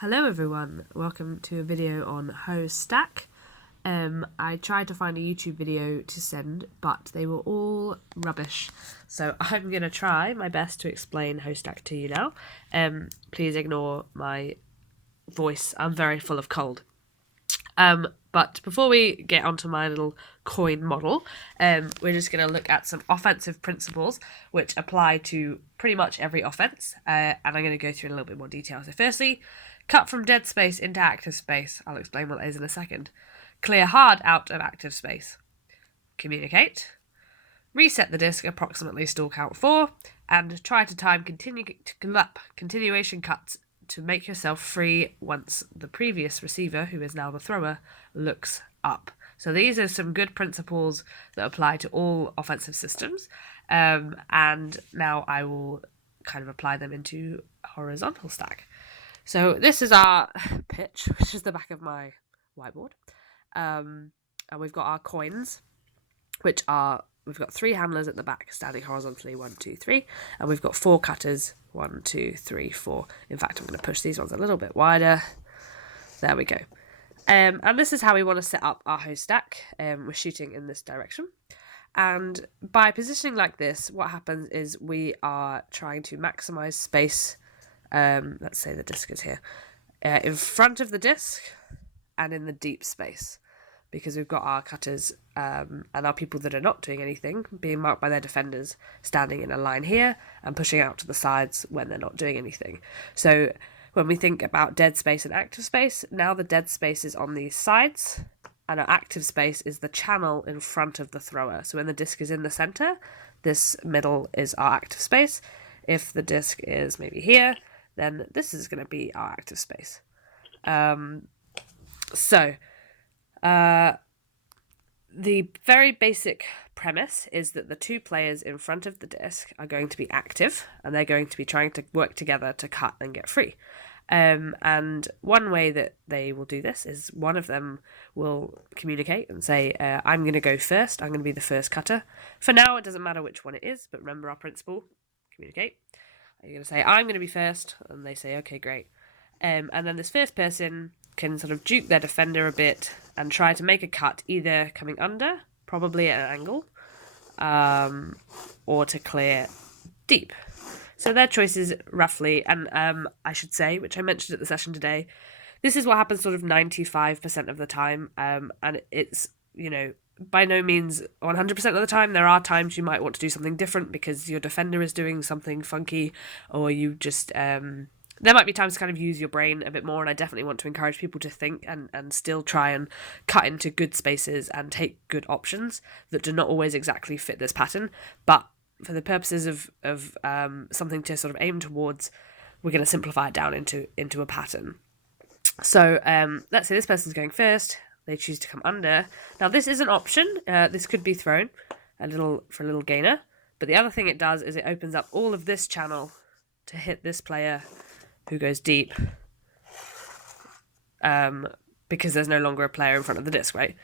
Hello everyone, welcome to a video on Stack. I tried to find a YouTube video to send, but they were all rubbish. So I'm going to try my best to explain Stack to you now. Please ignore my voice, I'm very full of cold. But before we get onto my little coin model, we're just going to look at some offensive principles which apply to pretty much every offense, and I'm going to go through in a little bit more detail. So firstly, cut from dead space into active space. I'll explain what that is in a second. Clear hard out of active space. Communicate. Reset the disc approximately stall count 4, and try to time continuation cuts to make yourself free once the previous receiver, who is now the thrower, looks up. So these are some good principles that apply to all offensive systems, and now I will kind of apply them into horizontal stack. So this is our pitch, which is the back of my whiteboard, and we've got our coins, which are, we've got 3 handlers at the back standing horizontally, 1, 2, 3, and we've got 4 cutters, 1, 2, 3, 4. In fact, I'm going to push these ones a little bit wider. There we go. And this is how we want to set up our host stack. We're shooting in this direction. And by positioning like this, what happens is we are trying to maximize space. Let's say the disc is here. In front of the disc and in the deep space. Because we've got our cutters and our people that are not doing anything being marked by their defenders standing in a line here and pushing out to the sides when they're not doing anything. So when we think about dead space and active space, now the dead space is on these sides and our active space is the channel in front of the thrower. So when the disc is in the center, this middle is our active space. If the disc is maybe here, then this is going to be our active space. The very basic premise is that the 2 players in front of the disc are going to be active and they're going to be trying to work together to cut and get free. And one way that they will do this is one of them will communicate and say, I'm going to go first, I'm going to be the first cutter. For now, it doesn't matter which one it is, but remember our principle, communicate. You're going to say, I'm going to be first, and they say, okay, great. And then this first person can sort of juke their defender a bit and try to make a cut, either coming under, probably at an angle, or to clear deep. So their choices roughly, and I should say, which I mentioned at the session today, this is what happens sort of 95% of the time, and it's, by no means 100% of the time. There are times you might want to do something different because your defender is doing something funky, or you just... there might be times to kind of use your brain a bit more, and I definitely want to encourage people to think and still try and cut into good spaces and take good options that do not always exactly fit this pattern. But for the purposes of something to sort of aim towards, we're going to simplify it down into a pattern. So let's say this person's going first. They choose to come under. Now this is an option. This could be thrown for a little gainer. But the other thing it does is it opens up all of this channel to hit this player who goes deep, because there's no longer a player in front of the disc, right?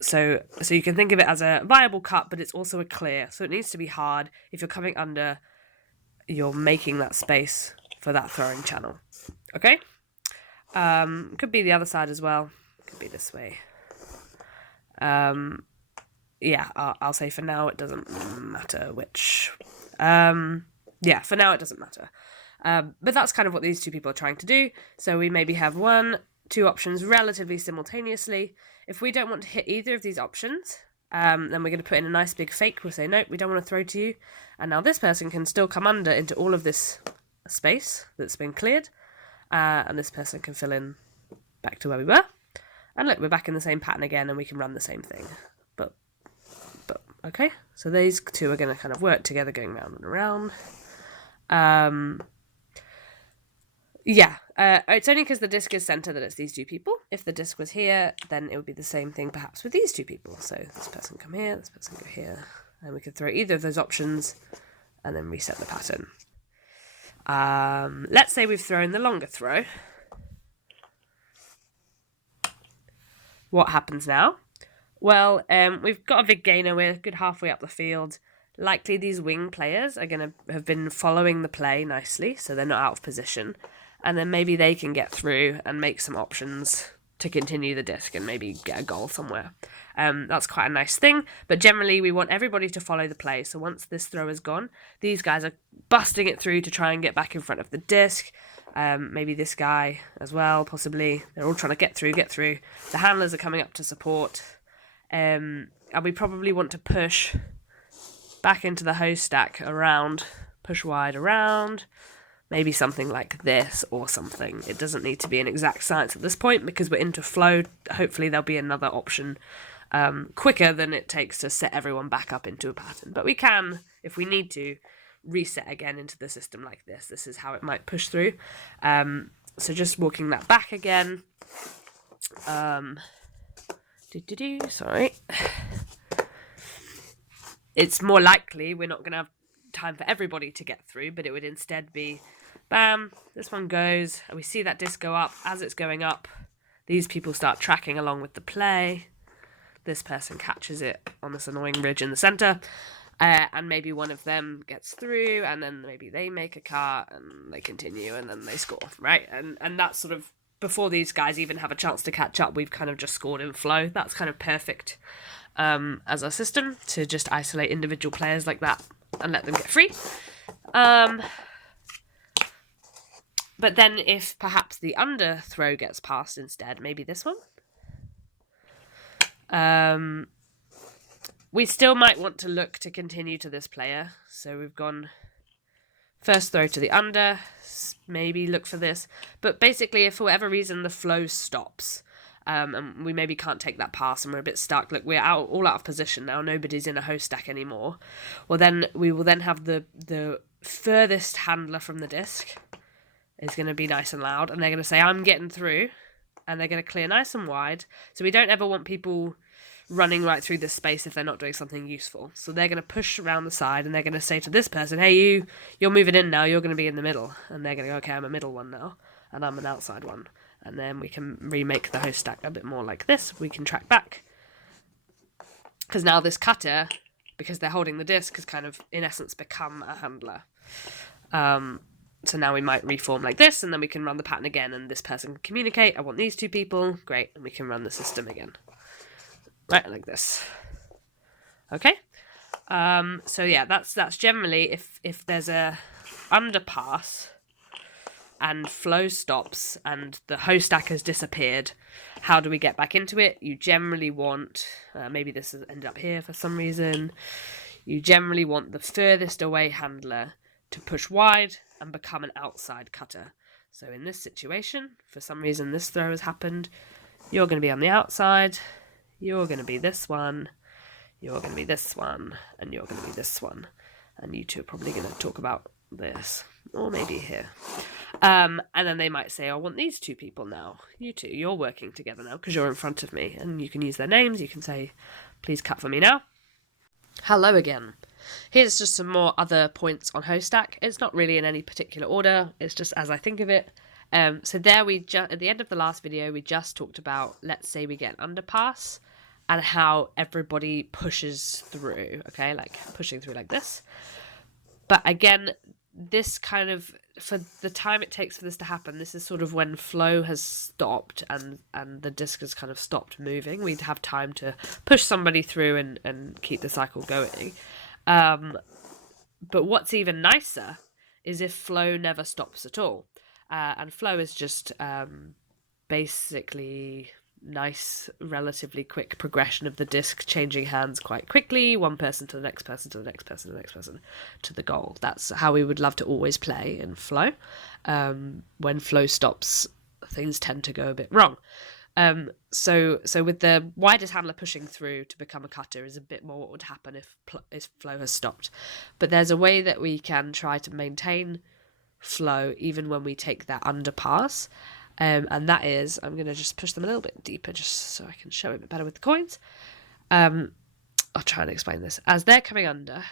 So you can think of it as a viable cut, but it's also a clear. So it needs to be hard. If you're coming under, you're making that space for that throwing channel. Okay? Could be the other side as well. Could be this way. Yeah, I'll say for now it doesn't matter which. Yeah, for now it doesn't matter. But that's kind of what these 2 people are trying to do. So we maybe have 1, 2 options relatively simultaneously. If we don't want to hit either of these options, then we're going to put in a nice big fake. We'll say, nope, we don't want to throw to you. And now this person can still come under into all of this space that's been cleared. And this person can fill in back to where we were. And look, we're back in the same pattern again, and we can run the same thing. But okay. So these 2 are going to kind of work together, going round and around. It's only because the disc is center that it's these 2 people. If the disc was here, then it would be the same thing perhaps with these 2 people. So this person come here, this person go here, and we could throw either of those options and then reset the pattern. Let's say we've thrown the longer throw. What happens now? Well, we've got a big gainer, we're a good halfway up the field. Likely these wing players are going to have been following the play nicely, so they're not out of position. and then maybe they can get through and make some options to continue the disc and maybe get a goal somewhere. That's quite a nice thing, but generally we want everybody to follow the play. So once this throw is gone, these guys are busting it through to try and get back in front of the disc. Maybe this guy as well, possibly. They're all trying to get through. The handlers are coming up to support. And we probably want to push back into the host stack around, push wide around, maybe something like this or something. It doesn't need to be an exact science at this point because we're into flow. Hopefully there'll be another option quicker than it takes to set everyone back up into a pattern. But we can, if we need to, reset again into the system like this. This is how it might push through. So just walking that back again. Sorry. It's more likely we're not going to have time for everybody to get through, but it would instead be, bam, this one goes, and we see that disc go up. As it's going up, these people start tracking along with the play. This person catches it on this annoying ridge in the center, and maybe one of them gets through, and then maybe they make a cut, and they continue, and then they score, right? And that's sort of, before these guys even have a chance to catch up, we've kind of just scored in flow. That's kind of perfect as a system to just isolate individual players like that and let them get free. But then if perhaps the under throw gets passed instead, maybe this one, we still might want to look to continue to this player. So we've gone first throw to the under, maybe look for this. But basically, if for whatever reason the flow stops, and we maybe can't take that pass and we're a bit stuck, look, we're all out of position now, nobody's in a host stack anymore, well then we will then have the furthest handler from the disc is going to be nice and loud, and they're going to say, I'm getting through, and they're going to clear nice and wide. So we don't ever want people running right through this space if they're not doing something useful. So they're going to push around the side, and they're going to say to this person, hey, you're moving in now, you're going to be in the middle. And they're going to go, okay, I'm a middle one now, and I'm an outside one. And then we can remake the host stack a bit more like this. We can track back. Because now this cutter, because they're holding the disc, has kind of, in essence, become a handler. So now we might reform like this, and then we can run the pattern again, and this person can communicate, I want these two people, great, and we can run the system again. Right, like this. Okay? So yeah, that's generally, if there's a underpass and flow stops and the host stack has disappeared, how do we get back into it? You generally want, maybe this has ended up here for some reason, you generally want the furthest away handler to push wide and become an outside cutter. So in this situation, for some reason this throw has happened, you're going to be on the outside, you're going to be this one, you're going to be this one, and you're going to be this one. And you two are probably going to talk about this, or maybe here. And then they might say, I want these two people now. You two, you're working together now because you're in front of me. And you can use their names. You can say, please cut for me now. Hello again. Here's just some more other points on host stack. It's not really in any particular order. It's just as I think of it. So there at the end of the last video, we just talked about, let's say we get an underpass and how everybody pushes through, okay? Like pushing through like this. But again, this kind of, for the time it takes for this to happen, this is sort of when flow has stopped and the disc has kind of stopped moving. We'd have time to push somebody through and keep the cycle going. But what's even nicer is if flow never stops at all. And flow is just basically nice, relatively quick progression of the disc changing hands quite quickly, one person to the next person, to the next person, to the next person, to the goal. That's how we would love to always play in flow. When flow stops, things tend to go a bit wrong. So with the widest handler pushing through to become a cutter is a bit more what would happen if flow has stopped. But there's a way that we can try to maintain flow even when we take that underpass. And that is, I'm going to just push them a little bit deeper just so I can show it a bit better with the coins. I'll try and explain this. As they're coming under,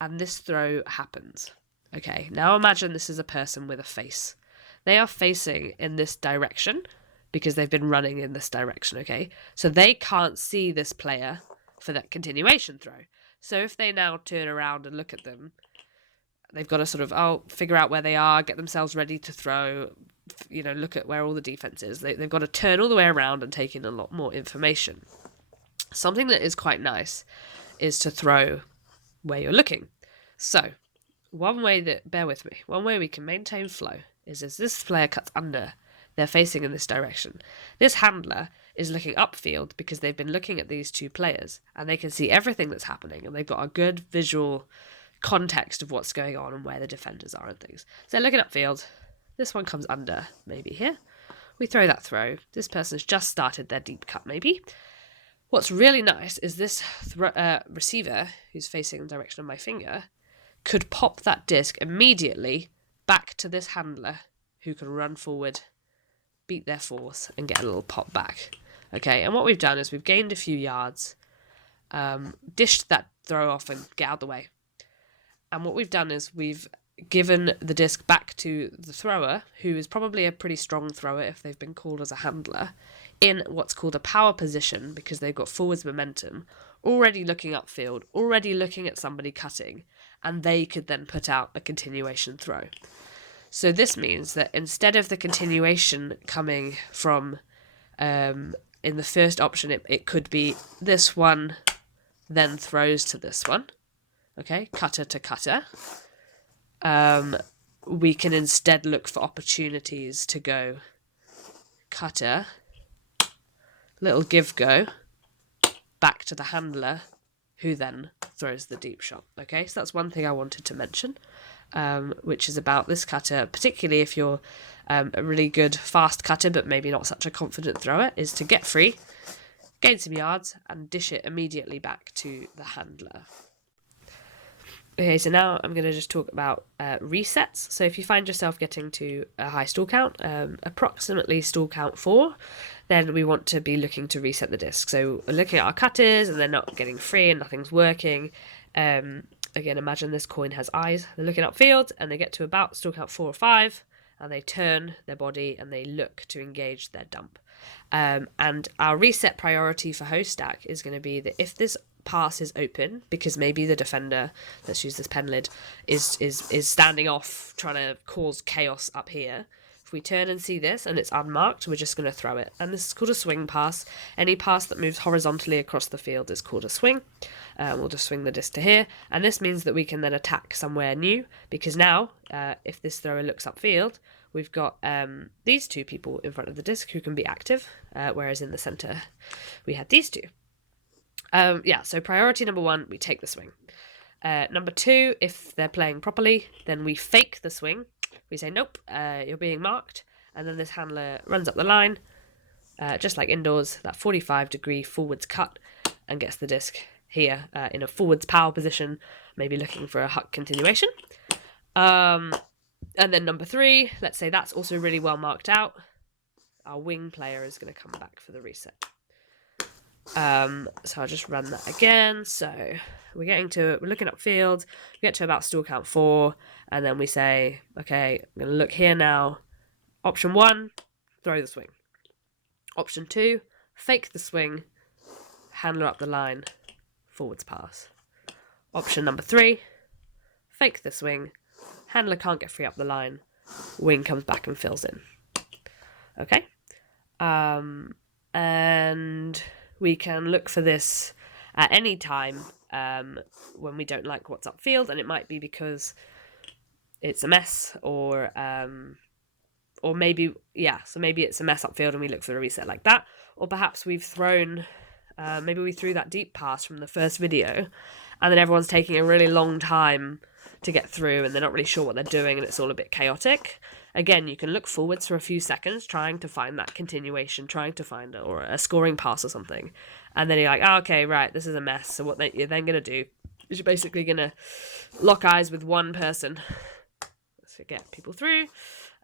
and this throw happens. Okay, now imagine this is a person with a face. They are facing in this direction because they've been running in this direction, okay? So they can't see this player for that continuation throw. So if they now turn around and look at them, they've got to sort of figure out where they are, get themselves ready to throw, look at where all the defense is. They've got to turn all the way around and take in a lot more information. Something that is quite nice is to throw where you're looking. So one way we can maintain flow is as this player cuts under, they're facing in this direction. This handler is looking upfield because they've been looking at these two players and they can see everything that's happening and they've got a good visual context of what's going on and where the defenders are and things. So they're looking upfield. This one comes under, maybe here. We throw that throw. This person's just started their deep cut, maybe. What's really nice is this receiver, who's facing the direction of my finger, could pop that disc immediately back to this handler, who can run forward, beat their force, and get a little pop back. Okay, and what we've done is we've gained a few yards, dished that throw off and get out the way. And what we've done is we've given the disc back to the thrower, who is probably a pretty strong thrower if they've been called as a handler, in what's called a power position because they've got forwards momentum, already looking upfield, already looking at somebody cutting, and they could then put out a continuation throw. So this means that instead of the continuation coming from, in the first option, it could be this one then throws to this one, okay, cutter to cutter. We can instead look for opportunities to go cutter, little give go, back to the handler, who then throws the deep shot. Okay, so that's one thing I wanted to mention, which is about this cutter, particularly if you're a really good fast cutter but maybe not such a confident thrower, is to get free, gain some yards, and dish it immediately back to the handler. Okay, so now I'm going to just talk about resets. So if you find yourself getting to a high stall count, approximately stall count 4, then we want to be looking to reset the disc. So we're looking at our cutters and they're not getting free and nothing's working. Again, imagine this coin has eyes. They're looking upfield and they get to about stall count 4 or 5 and they turn their body and they look to engage their dump. And our reset priority for host stack is going to be that if this pass is open, because maybe the defender, let's use this pen lid, is standing off trying to cause chaos up here. If we turn and see this and it's unmarked, we're just going to throw it. And this is called a swing pass. Any pass that moves horizontally across the field is called a swing. We'll just swing the disc to here. And this means that we can then attack somewhere new, because now, if this thrower looks upfield, we've got these two people in front of the disc who can be active, whereas in the centre we had these two. So priority number 1, we take the swing. Number 2, if they're playing properly, then we fake the swing. We say, nope, you're being marked. And then this handler runs up the line, just like indoors, that 45-degree forwards cut, and gets the disc here in a forwards power position, maybe looking for a huck continuation. And then number 3, let's say that's also really well marked out. Our wing player is going to come back for the reset. So I'll just run that again. So we're looking upfield, we get to about stall count 4, and then we say, okay, I'm going to look here now. Option 1, throw the swing. Option 2, fake the swing, handler up the line, forwards pass. Option number 3, fake the swing, handler can't get free up the line, wing comes back and fills in. Okay? And we can look for this at any time when we don't like what's upfield, and it might be because it's a mess, or maybe it's a mess upfield and we look for a reset like that, or perhaps we've thrown, maybe we threw that deep pass from the first video, and then everyone's taking a really long time to get through, and they're not really sure what they're doing, and it's all a bit chaotic. Again, you can look forwards for a few seconds, trying to find that continuation, trying to find or a scoring pass or something. And then you're like, oh, okay, right, this is a mess. So what you're then going to do is you're basically going to lock eyes with one person. So get people through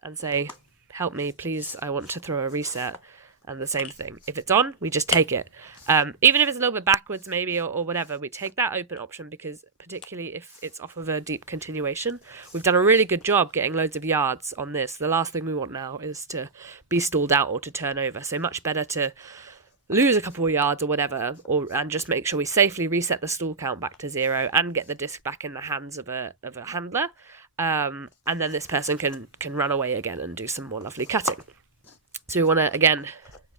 and say, help me, please, I want to throw a reset. And the same thing. If it's on, we just take it. Even if it's a little bit backwards maybe or whatever, we take that open option, because particularly if it's off of a deep continuation, we've done a really good job getting loads of yards on this. The last thing we want now is to be stalled out or to turn over. So much better to lose a couple of yards or whatever, and just make sure we safely reset the stall count back to 0 and get the disc back in the hands of a handler. and then this person can run away again and do some more lovely cutting. So we want to, again,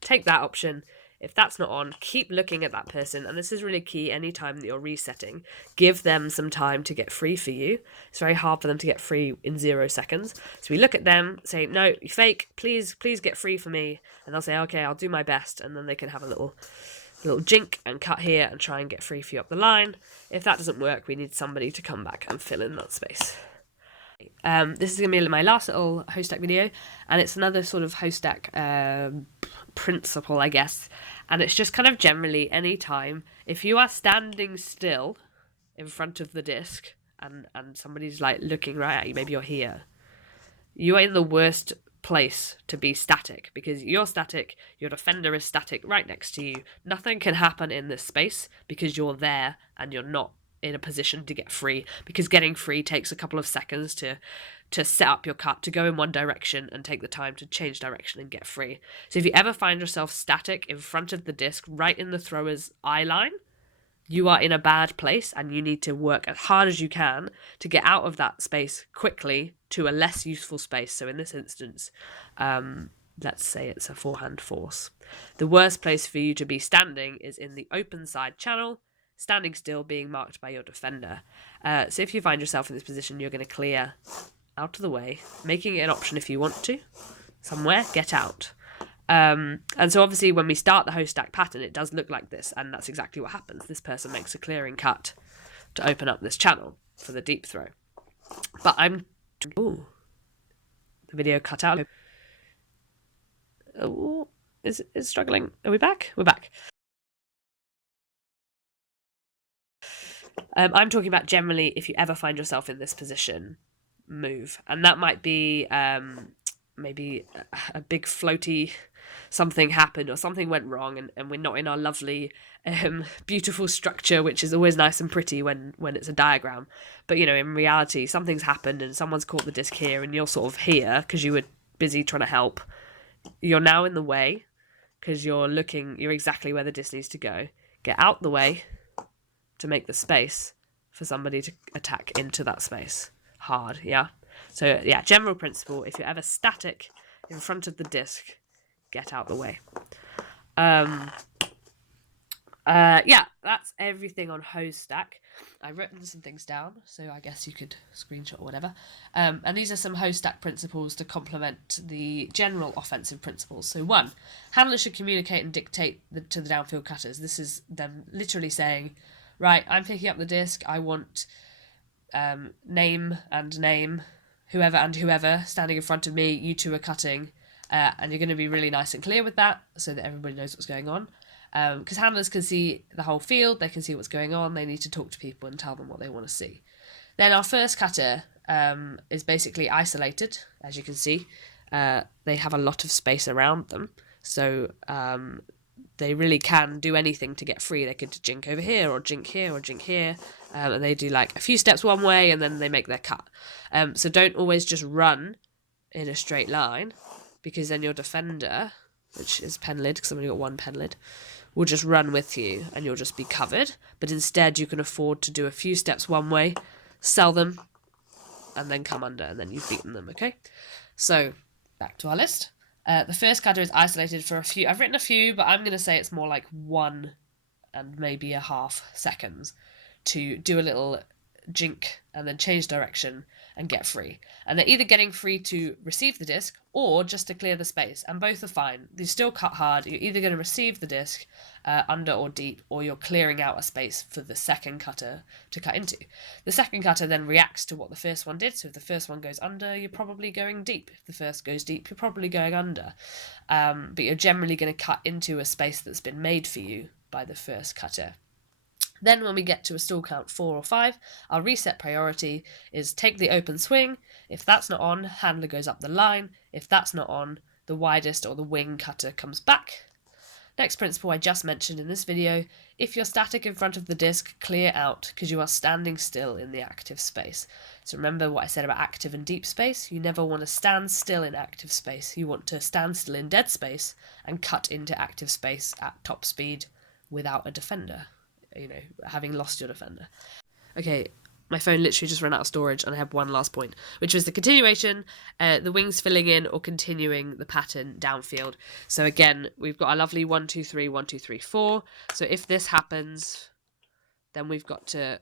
take that option. If that's not on, keep looking at that person. And this is really key anytime that you're resetting. Give them some time to get free for you. It's very hard for them to get free in 0 seconds. So we look at them, say, no, you fake, please get free for me. And they'll say, okay, I'll do my best. And then they can have a little jink and cut here and try and get free for you up the line. If that doesn't work, we need somebody to come back and fill in that space. This is going to be my last little Hostack video, and it's another sort of Hostack principle, I guess, and it's just kind of generally any time if you are standing still in front of the disc and somebody's like looking right at you, maybe you're here, you are in the worst place to be static, because you're static, your defender is static right next to you. Nothing can happen in this space because you're there and you're not in a position to get free, because getting free takes a couple of seconds to set up your cut, to go in one direction and take the time to change direction and get free. So if you ever find yourself static in front of the disc, right in the thrower's eye line, you are in a bad place and you need to work as hard as you can to get out of that space quickly to a less useful space. So in this instance, let's say it's a forehand force. The worst place for you to be standing is in the open side channel, standing still, being marked by your defender. So if you find yourself in this position, you're going to clear out of the way, making it an option if you want to. Somewhere, get out. And so obviously when we start the Hostack pattern, it does look like this, and that's exactly what happens. This person makes a clearing cut to open up this channel for the deep throw. But the video cut out. Oh, is struggling. Are we back? We're back. I'm talking about generally, if you ever find yourself in this position, move. And that might be maybe a big floaty something happened or something went wrong and we're not in our lovely beautiful structure, which is always nice and pretty when it's a diagram. But, you know, in reality, something's happened and someone's caught the disc here and you're sort of here because you were busy trying to help. You're now in the way because you're exactly where the disc needs to go. Get out the way to make the space for somebody to attack into that space hard, yeah? So, yeah, general principle, if you're ever static in front of the disc, get out the way. Yeah, that's everything on Hostack. I've written some things down, so I guess you could screenshot or whatever. And these are some Hostack principles to complement the general offensive principles. So 1, handlers should communicate and dictate to the downfield cutters. This is them literally saying, right, I'm picking up the disc, I want name and name, whoever and whoever standing in front of me, you two are cutting, and you're going to be really nice and clear with that so that everybody knows what's going on. Because handlers can see the whole field, they can see what's going on, they need to talk to people and tell them what they want to see. Then our first cutter is basically isolated, as you can see. They have a lot of space around them, so they really can do anything to get free. They could jink over here or jink here or jink here, and they do like a few steps one way and then they make their cut. So don't always just run in a straight line, because then your defender, which is pen lid, because I've only got one pen lid, will just run with you and you'll just be covered. But instead you can afford to do a few steps one way, sell them, and then come under, and then you've beaten them, okay? So, back to our list. The first cutter is isolated for a few. I've written a few, but I'm going to say it's more like 1 and maybe a half seconds to do a little jink and then change direction and get free. And they're either getting free to receive the disc or just to clear the space, and both are fine. You still cut hard. You're either going to receive the disc under or deep, or you're clearing out a space for the second cutter to cut into. The second cutter then reacts to what the first one did. So if the first one goes under, you're probably going deep. If the first goes deep, you're probably going under. But you're generally going to cut into a space that's been made for you by the first cutter. Then when we get to a stall count 4 or 5, our reset priority is take the open swing. If that's not on, handler goes up the line. If that's not on, the widest or the wing cutter comes back. Next principle I just mentioned in this video, if you're static in front of the disc, clear out, because you are standing still in the active space. So remember what I said about active and deep space? You never want to stand still in active space. You want to stand still in dead space and cut into active space at top speed without a defender. You know, having lost your defender. Okay, My phone literally just ran out of storage, and I have one last point, which was the continuation, the wings filling in or continuing the pattern downfield. So again, we've got a lovely 1, 2, 3, 1, 2, 3, 4. So if this happens, then we've got to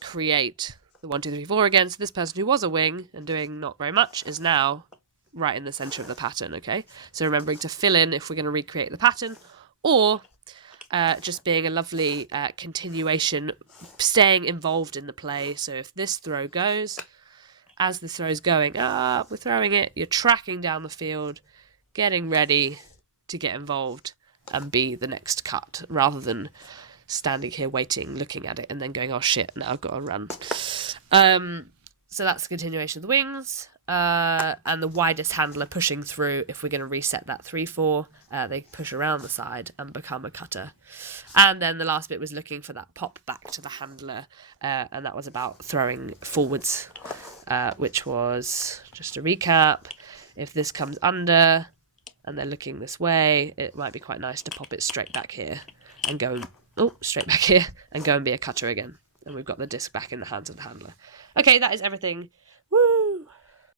create the 1, 2, 3, 4 again. So this person who was a wing and doing not very much is now right in the center of the pattern, okay? So remembering to fill in if we're going to recreate the pattern, or just being a lovely continuation, staying involved in the play. So if this throw goes, as the throw's going up, we're throwing it, you're tracking down the field, getting ready to get involved and be the next cut, rather than standing here waiting, looking at it, and then going, oh shit, now I've got to run. So that's the continuation of the wings. And the widest handler pushing through. If we're going to reset that 3-4, they push around the side and become a cutter. And then the last bit was looking for that pop back to the handler, and that was about throwing forwards, which was, just to recap, if this comes under and they're looking this way, it might be quite nice to pop it straight back here and go, straight back here and go and be a cutter again. And we've got the disc back in the hands of the handler. Okay, that is everything